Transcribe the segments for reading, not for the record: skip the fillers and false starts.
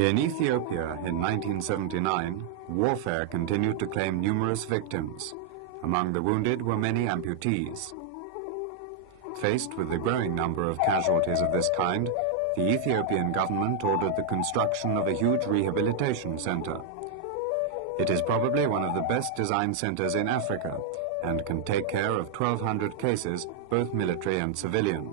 In Ethiopia in 1979, warfare continued to claim numerous victims. Among the wounded were many amputees. Faced with the growing number of casualties of this kind, the Ethiopian government ordered the construction of a huge rehabilitation center. It is probably one of the best designed centers in Africa and can take care of 1,200 cases, both military and civilian.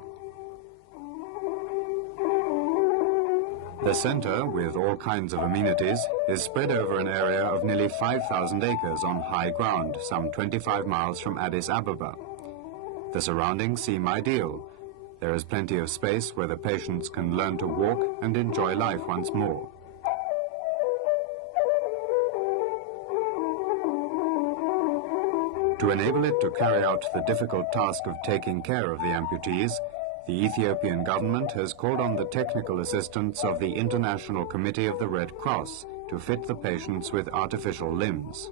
The center, with all kinds of amenities, is spread over an area of nearly 5,000 acres on high ground, some 25 miles from Addis Ababa. The surroundings seem ideal. There is plenty of space where the patients can learn to walk and enjoy life once more. To enable it to carry out the difficult task of taking care of the amputees, the Ethiopian government has called on the technical assistance of the International Committee of the Red Cross to fit the patients with artificial limbs.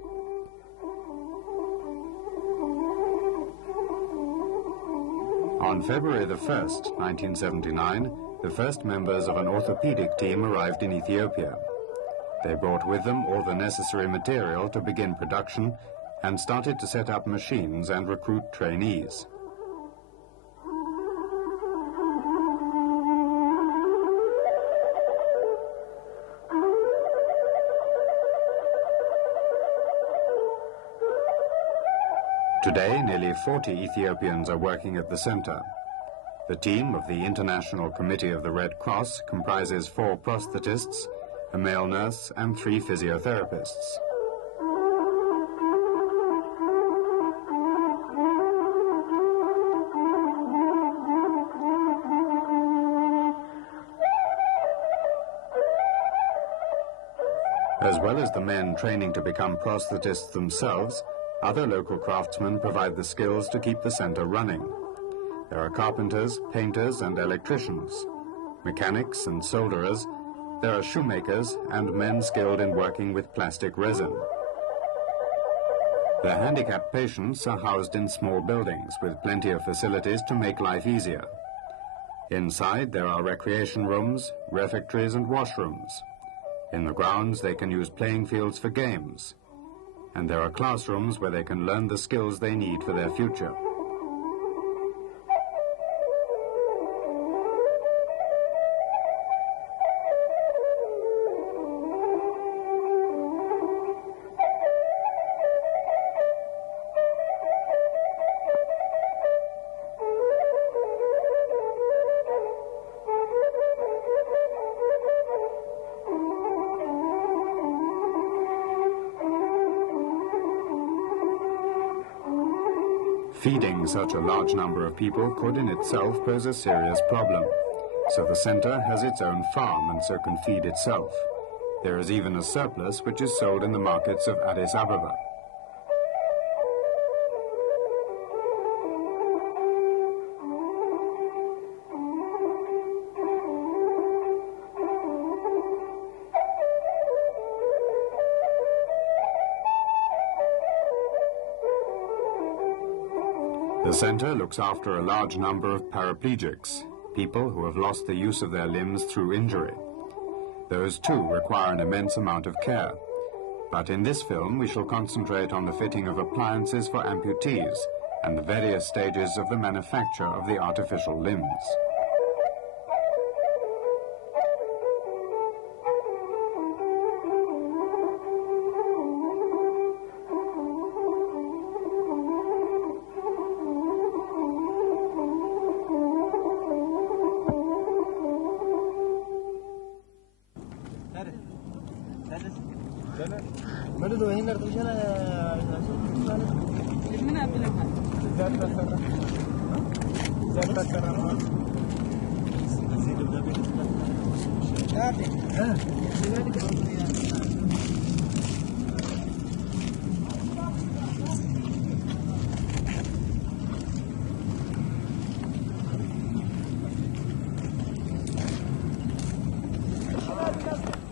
On February the 1st, 1979, the first members of an orthopedic team arrived in Ethiopia. They brought with them all the necessary material to begin production and started to set up machines and recruit trainees. Today, nearly 40 Ethiopians are working at the center. The team of the International Committee of the Red Cross comprises 4 prosthetists, a male nurse, and 3 physiotherapists. As well as the men training to become prosthetists themselves, other local craftsmen provide the skills to keep the center running. There are carpenters, painters, and electricians, mechanics and solderers. There are shoemakers and men skilled in working with plastic resin. The handicapped patients are housed in small buildings with plenty of facilities to make life easier. Inside there are recreation rooms, refectories, and washrooms. In the grounds they can use playing fields for games. And there are classrooms where they can learn the skills they need for their future. Feeding such a large number of people could in itself pose a serious problem. So the center has its own farm and so can feed itself. There is even a surplus which is sold in the markets of Addis Ababa. The center looks after a large number of paraplegics, people who have lost the use of their limbs through injury. Those too require an immense amount of care. But in this film we shall concentrate on the fitting of appliances for amputees and the various stages of the manufacture of the artificial limbs.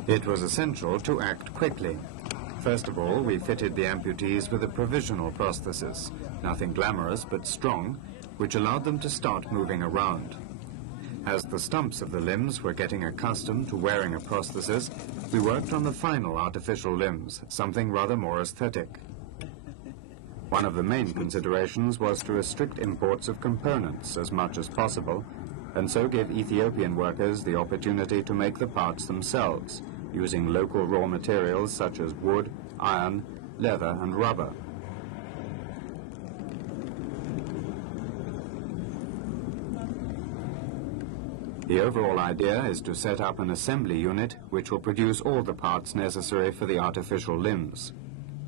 It was essential to act quickly. First of all, we fitted the amputees with a provisional prosthesis, nothing glamorous but strong, which allowed them to start moving around. As the stumps of the limbs were getting accustomed to wearing a prosthesis, we worked on the final artificial limbs, something rather more aesthetic. One of the main considerations was to restrict imports of components as much as possible, and so give Ethiopian workers the opportunity to make the parts themselves, using local raw materials such as wood, iron, leather and rubber. The overall idea is to set up an assembly unit which will produce all the parts necessary for the artificial limbs.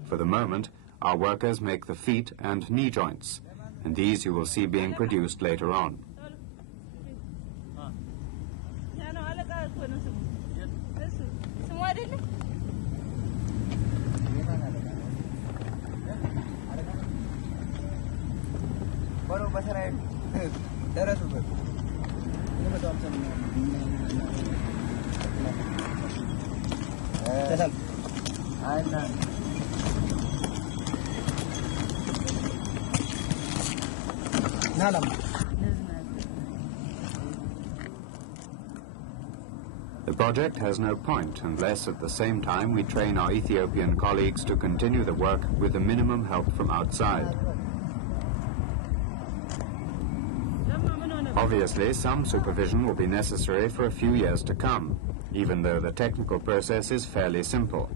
For the moment, our workers make the feet and knee joints, and these you will see being produced later on. The project has no point unless at the same time we train our Ethiopian colleagues to continue the work with the minimum help from outside. Obviously, some supervision will be necessary for a few years to come, even though the technical process is fairly simple.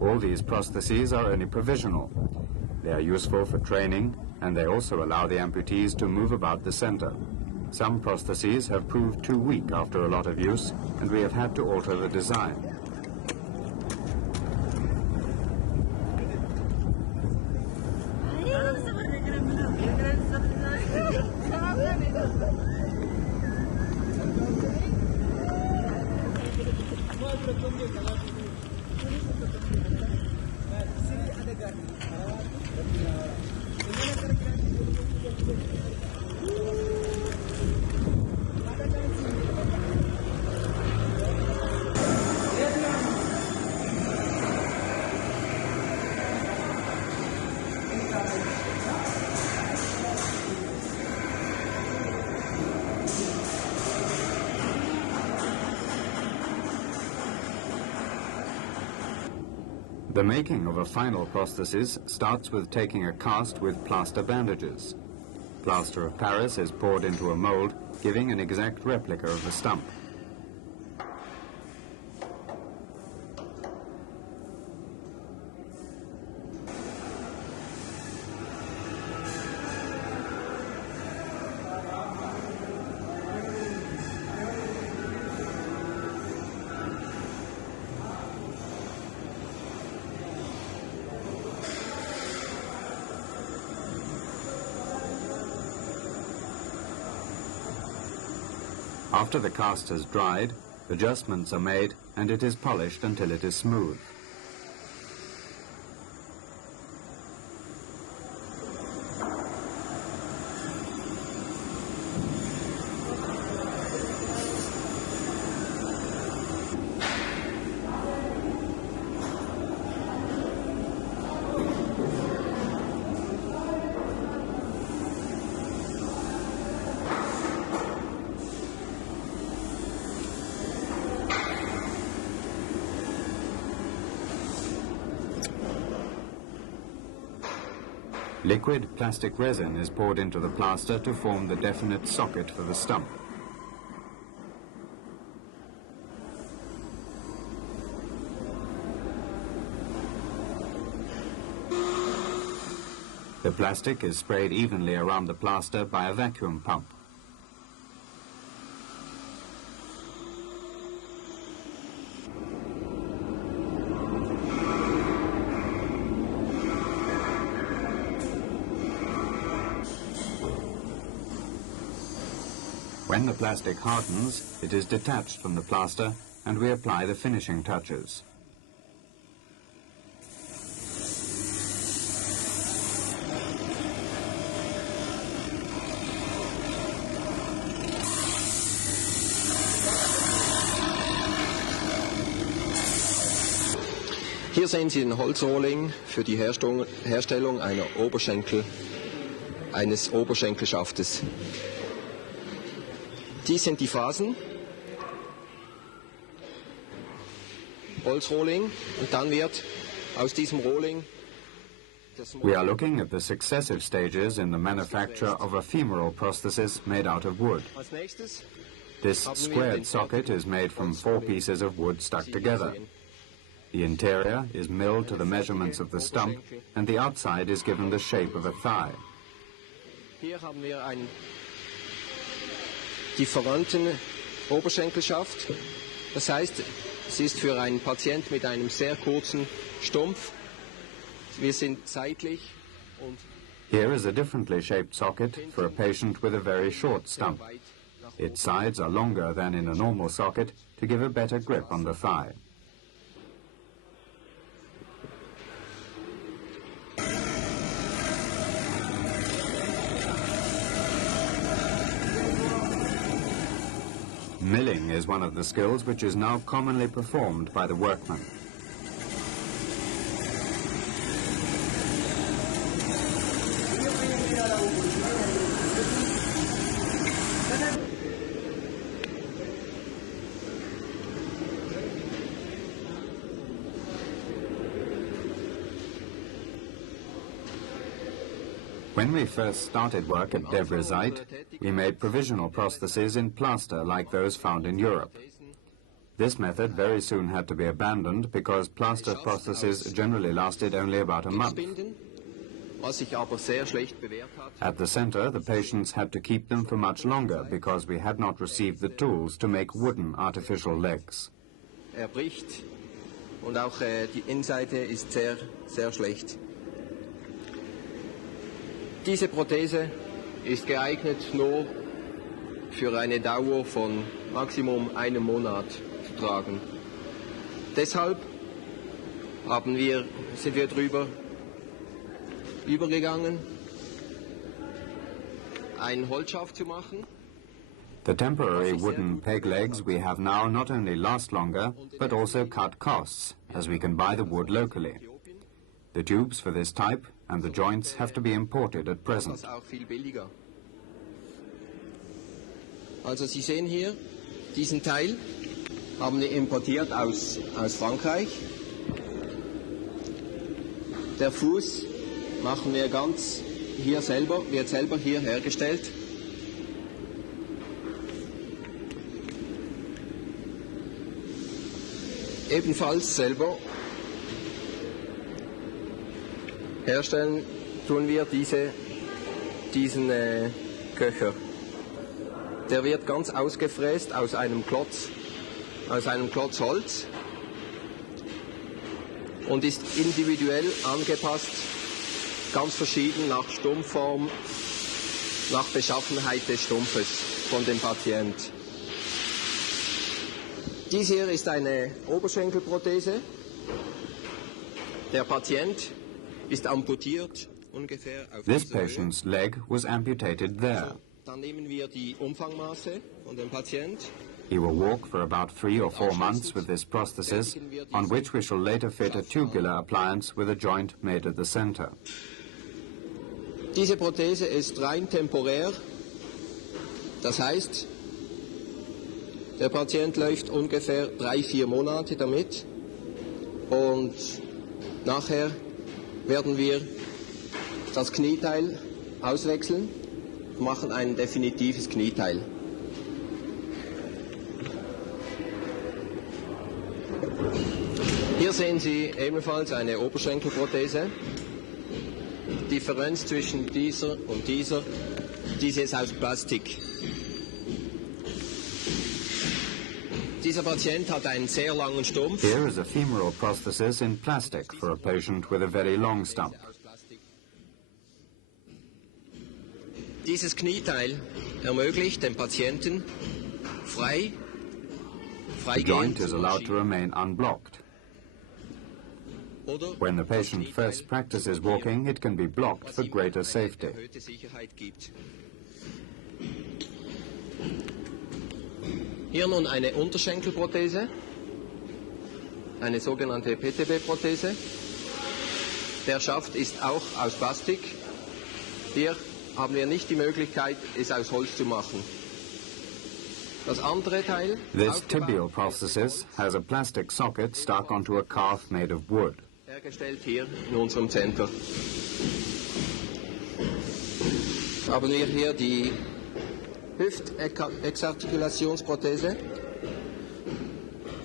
All these prostheses are only provisional. They are useful for training, and they also allow the amputees to move about the center. Some prostheses have proved too weak after a lot of use, and we have had to alter the design. The making of a final prosthesis starts with taking a cast with plaster bandages. Plaster of Paris is poured into a mold, giving an exact replica of the stump. After the cast has dried, adjustments are made and it is polished until it is smooth. Liquid plastic resin is poured into the plaster to form the definite socket for the stump. The plastic is sprayed evenly around the plaster by a vacuum pump. When the plastic hardens, it is detached from the plaster and we apply the finishing touches. Hier sehen Sie den Holzrohling für die Herstellung eines Oberschenkelschaftes. Dies sind die Phasen. Holzrolling und dann wird aus diesem Rolling das We are looking at the successive stages in the manufacture of a femoral prosthesis made out of wood. Als nächstes This squared socket is made from 4 pieces of wood stuck together. The interior is milled to the measurements of the stump, and the outside is given the shape of a thigh. Hier haben wir die verwandten Oberschenkelschaft. Das heißt, es ist für einen Patient mit einem sehr kurzen Stumpf. Wir sind seitlich und Here is a differently shaped socket for a patient with a very short stump. Its sides are longer than in a normal socket to give a better grip on the thigh. Milling is one of the skills which is now commonly performed by the workman. When we first started work at Debre Zeit, we made provisional prostheses in plaster like those found in Europe. This method very soon had to be abandoned because plaster prostheses generally lasted only about a month. At the center, the patients had to keep them for much longer because we had not received the tools to make wooden artificial legs. Bricht und auch die Innenseite ist sehr schlecht. Diese Prothese ist geeignet nur für eine Dauer von maximum einem Monat zu tragen. Deshalb sind wir übergegangen, einen Holzschaft zu machen. The temporary wooden peg legs we have now not only last longer, but also cut costs, as we can buy the wood locally. The tubes for this type and the joints have to be imported at present. Auch viel billiger. Also Sie sehen hier, diesen Teil haben wir importiert aus Frankreich. Der Fuß machen wir ganz wird selber hier hergestellt. Ebenfalls selber herstellen tun wir diesen Köcher. Der wird ganz ausgefräst aus einem Klotz Holz und ist individuell angepasst, ganz verschieden nach Stumpfform, nach Beschaffenheit des Stumpfes von dem Patient. Dies hier ist eine Oberschenkelprothese. Der Patient ist amputiert ungefähr auf This dieser Höhe. patient's leg was amputated there. Dann nehmen wir die Umfangmaße von dem Patient. He will walk for about 3 or 4 months with this prosthesis, on which we shall later fit a tubular appliance with a joint made at the center. Diese Prothese ist rein temporär. Das heißt, der Patient läuft ungefähr 3-4 Monate damit und nachher werden wir das Knieteil auswechseln und machen ein definitives Knieteil. Hier sehen Sie ebenfalls eine Oberschenkelprothese. Die Differenz zwischen dieser und diese ist aus Plastik. Dieser Patient hat einen sehr langen Stumpf. Here is a femoral prosthesis in plastic for a patient with a very long stump. Dieses Knieteil ermöglicht dem Patienten The joint is allowed to remain unblocked. When the patient first practices walking, it can be blocked for greater safety. Hier nun eine Unterschenkelprothese, eine sogenannte PTB-Prothese. Der Schaft ist auch aus Plastik. Hier haben wir nicht die Möglichkeit, es aus Holz zu machen. Das andere Teil, This tibial prosthesis has a plastic socket stuck onto a calf made of wood. hergestellt hier in unserem Center. Haben wir hier die Hüftexartikulationsprothese.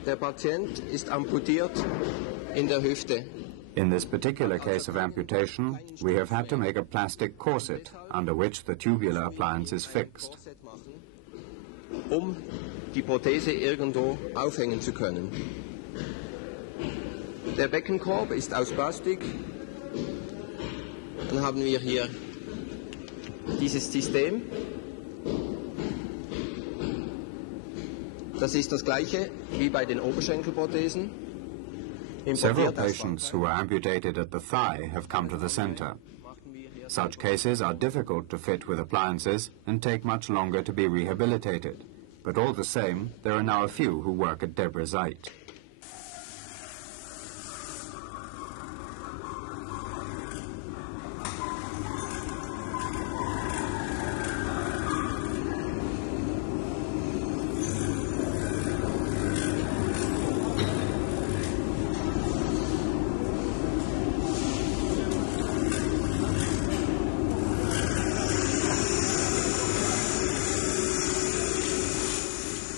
Der Patient ist amputiert in der Hüfte. In this particular case of amputation, we have had to make a plastic corset under which the tubular appliance is fixed. Die Prothese irgendwo aufhängen zu können. Der Beckenkorb ist aus Plastik. Dann haben wir hier dieses System. Das ist das gleiche wie bei den Oberschenkelprothesen. Several patients who were amputated at the thigh have come to the center. Such cases are difficult to fit with appliances and take much longer to be rehabilitated. But all the same, there are now a few who work at Debre Zeit.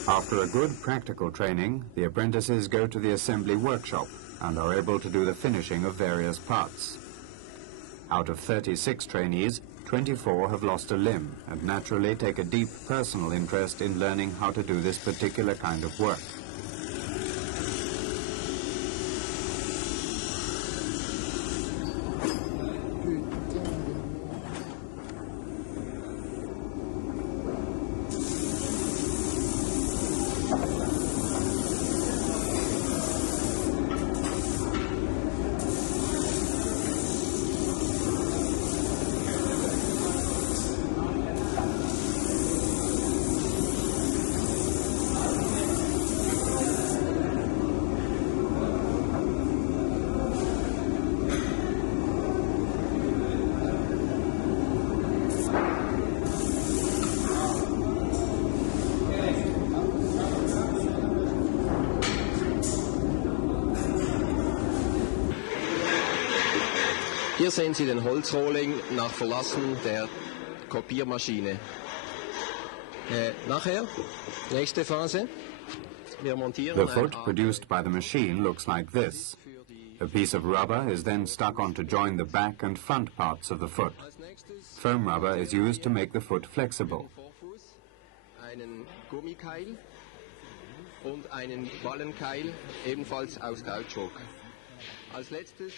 After a good practical training, the apprentices go to the assembly workshop and are able to do the finishing of various parts. Out of 36 trainees, 24 have lost a limb and naturally take a deep personal interest in learning how to do this particular kind of work. Hier sehen Sie den Holzrohling nach Verlassen der Kopiermaschine. Nachher, nächste Phase, wir montieren The foot produced by the machine looks like this. A piece of rubber is then stuck on to join the back and front parts of the foot. Foam rubber is used to make the foot flexible. Einen Gummikeil und einen Ballenkeil, ebenfalls aus Kautschuk. Als letztes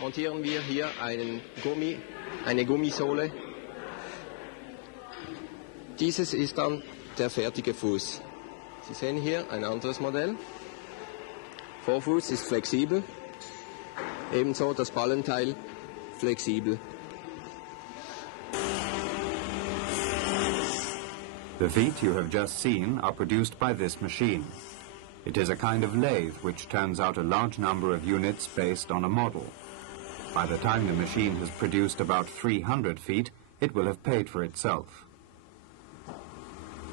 montieren wir hier eine Gummisohle. Dieses ist dann der fertige Fuß. Sie sehen hier ein anderes Modell. Vorfuß ist flexibel, ebenso das Ballenteil flexibel. The feet you have just seen are produced by this machine. It is a kind of lathe which turns out a large number of units based on a model. By the time the machine has produced about 300 feet, it will have paid for itself.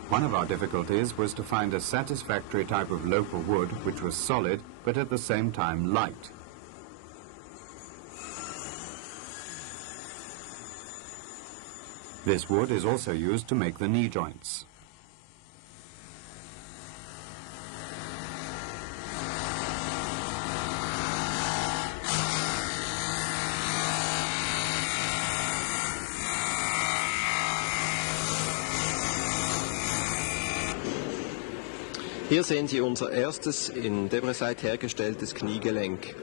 One of our difficulties was to find a satisfactory type of local wood which was solid but at the same time light. This wood is also used to make the knee joints. Hier sehen Sie unser erstes in Debre Zeit hergestelltes Kniegelenk.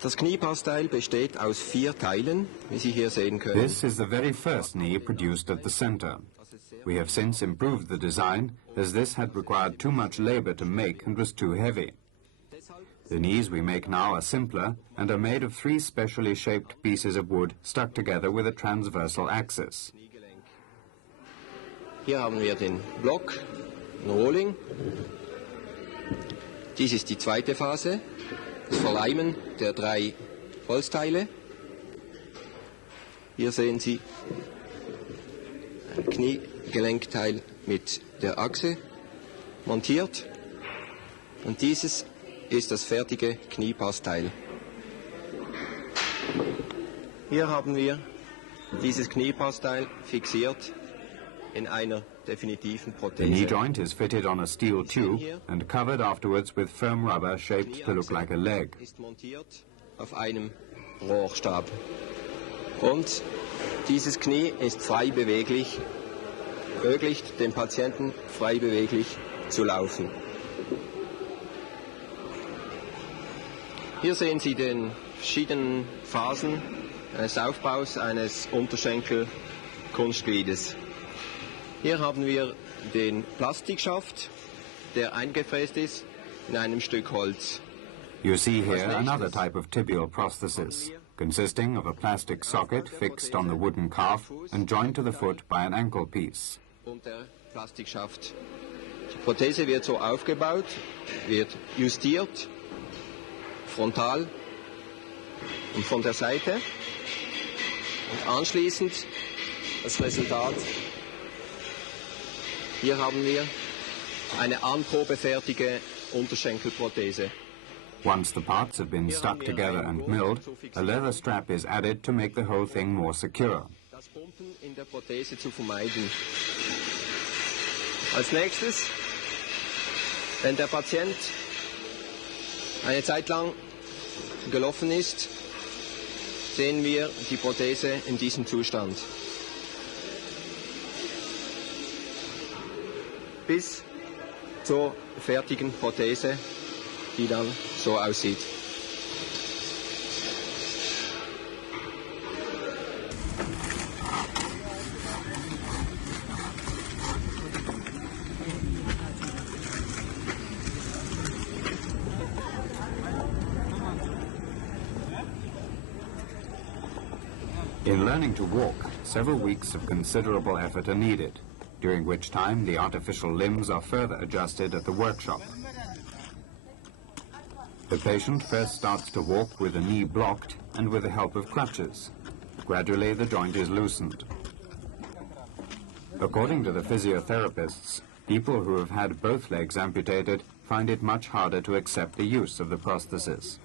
Das Kniepassteil besteht aus 4 Teilen, wie Sie hier sehen können. This is the very first knee produced at the center. We have since improved the design, as this had required too much labor to make and was too heavy. The knees we make now are simpler and are made of 3 specially shaped pieces of wood stuck together with a transversal axis. Hier haben wir den Block, den Rohling. Dies ist die zweite Phase, das Verleimen der 3 Holzteile. Hier sehen Sie ein Kniegelenkteil mit der Achse montiert und dieses ist das fertige Kniepassteil. Hier haben wir dieses Kniepassteil fixiert in einer definitiven The knee Prothese. joint is fitted on a steel tube and covered afterwards with firm rubber shaped to look like a leg. Ist montiert auf einem Rohrstab. Und dieses Knie ist frei beweglich, ermöglicht dem Patienten frei beweglich zu laufen. Hier sehen Sie die verschiedenen Phasen des Aufbaus eines Unterschenkel-Kunstgliedes. Hier haben wir den Plastikschaft, der eingefräst ist in einem Stück Holz. You see here another type of tibial prosthesis, consisting of a plastic socket fixed on the wooden calf and joined to the foot by an ankle piece. Und der Plastikschaft. Die Prothese wird so aufgebaut, wird justiert, frontal und von der Seite. Und anschließend das Resultat. Hier haben wir eine anprobefertige Unterschenkelprothese. Once the parts have been stuck together and milled, a leather strap is added to make the whole thing more secure. Das Pumpen in der Prothese zu vermeiden. Als nächstes, wenn der Patient eine Zeit lang gelaufen ist, sehen wir die Prothese in diesem Zustand. Bis zur fertigen Prothese, die dann so aussieht. In learning to walk, several weeks of considerable effort are needed, during which time the artificial limbs are further adjusted at the workshop. The patient first starts to walk with the knee blocked and with the help of crutches. Gradually the joint is loosened. According to the physiotherapists, people who have had both legs amputated find it much harder to accept the use of the prosthesis.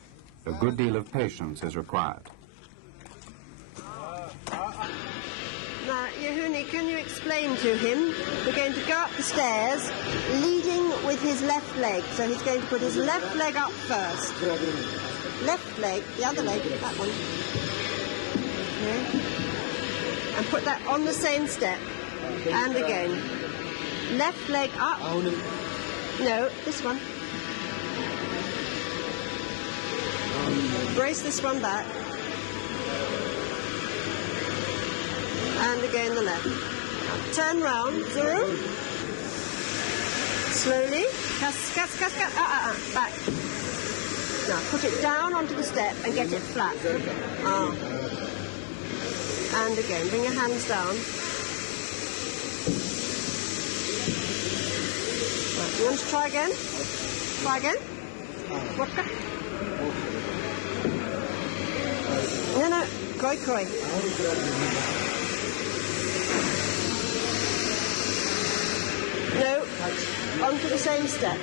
A good deal of patience is required. Now, Yehuni, can you explain to him? We're going to go up the stairs, leading with his left leg. So he's going to put his left leg up first. Left leg, the other leg, that one. Okay. And put that on the same step. And again. Left leg up. No, this one. Brace this one back. And again the left. Now, turn round, through. Slowly. Back. Now put it down onto the step and get it flat. And again, bring your hands down. Right, you want to try again? Try again? Vodka? No, Koi. No, onto the same step.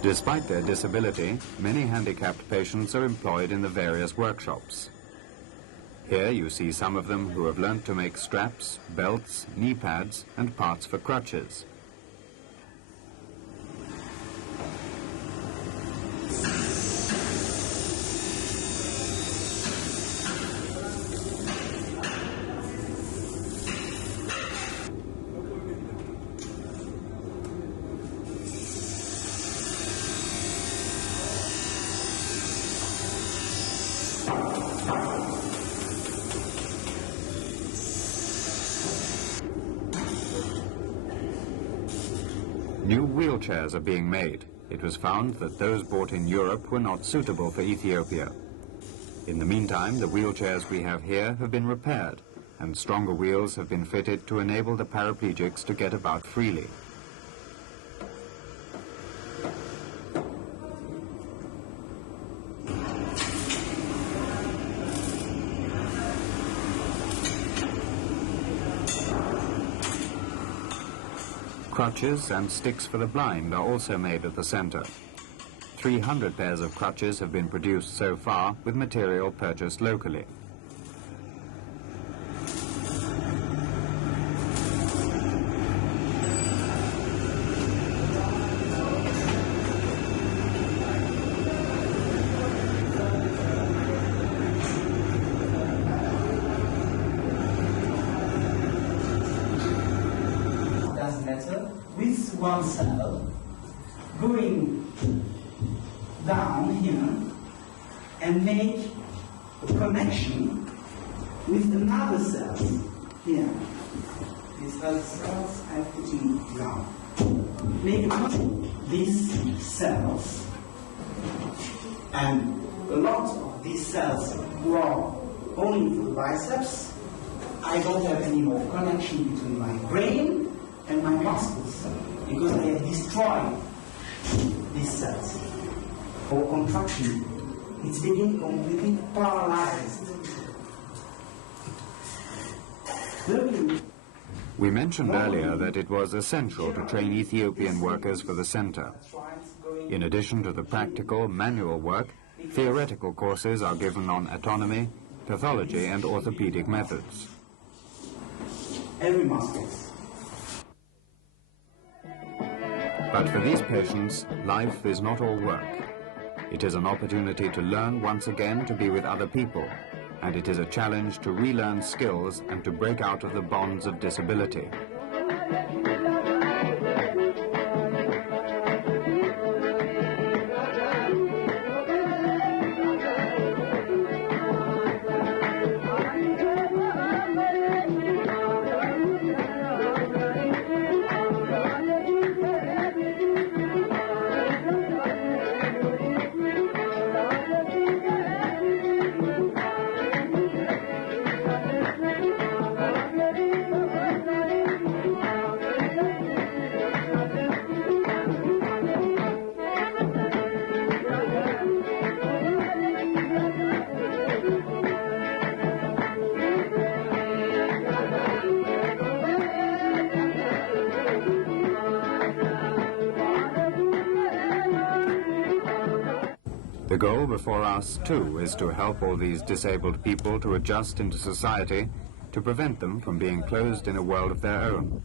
Despite their disability, many handicapped patients are employed in the various workshops. Here you see some of them who have learnt to make straps, belts, knee pads and parts for crutches. New wheelchairs are being made. It was found that those bought in Europe were not suitable for Ethiopia. In the meantime, the wheelchairs we have here have been repaired, and stronger wheels have been fitted to enable the paraplegics to get about freely. Crutches and sticks for the blind are also made at the centre. 300 pairs of crutches have been produced so far with material purchased locally. With one cell going down here and make a connection with another cell here. These other cells I'm putting down. Make these cells, and a lot of these cells who are only for the biceps. I don't have any more connection between my brain and my muscles, because I have destroyed these cells. For contraction, it's being completely paralyzed. We mentioned earlier that it was essential to train Ethiopian workers for the centre. In addition to the practical, manual work, theoretical courses are given on autonomy, pathology and orthopedic methods. Every muscle. But for these patients, life is not all work. It is an opportunity to learn once again to be with other people, and it is a challenge to relearn skills and to break out of the bonds of disability. The goal before us, too, is to help all these disabled people to adjust into society, to prevent them from being closed in a world of their own.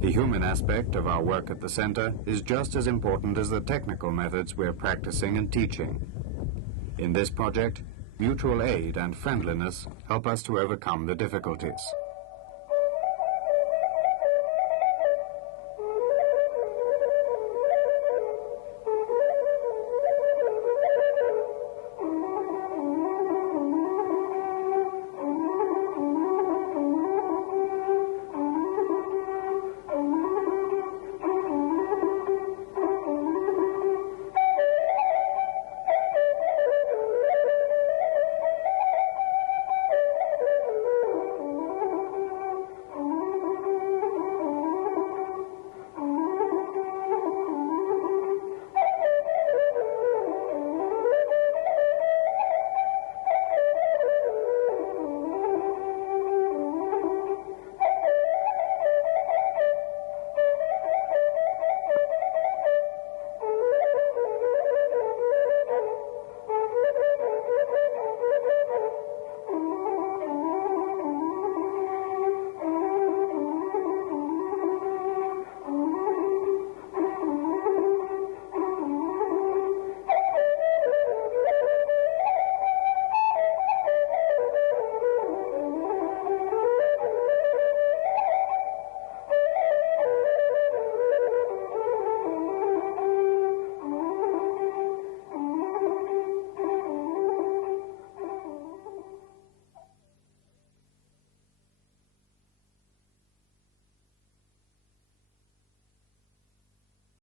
The human aspect of our work at the centre is just as important as the technical methods we're practicing and teaching. In this project, mutual aid and friendliness help us to overcome the difficulties.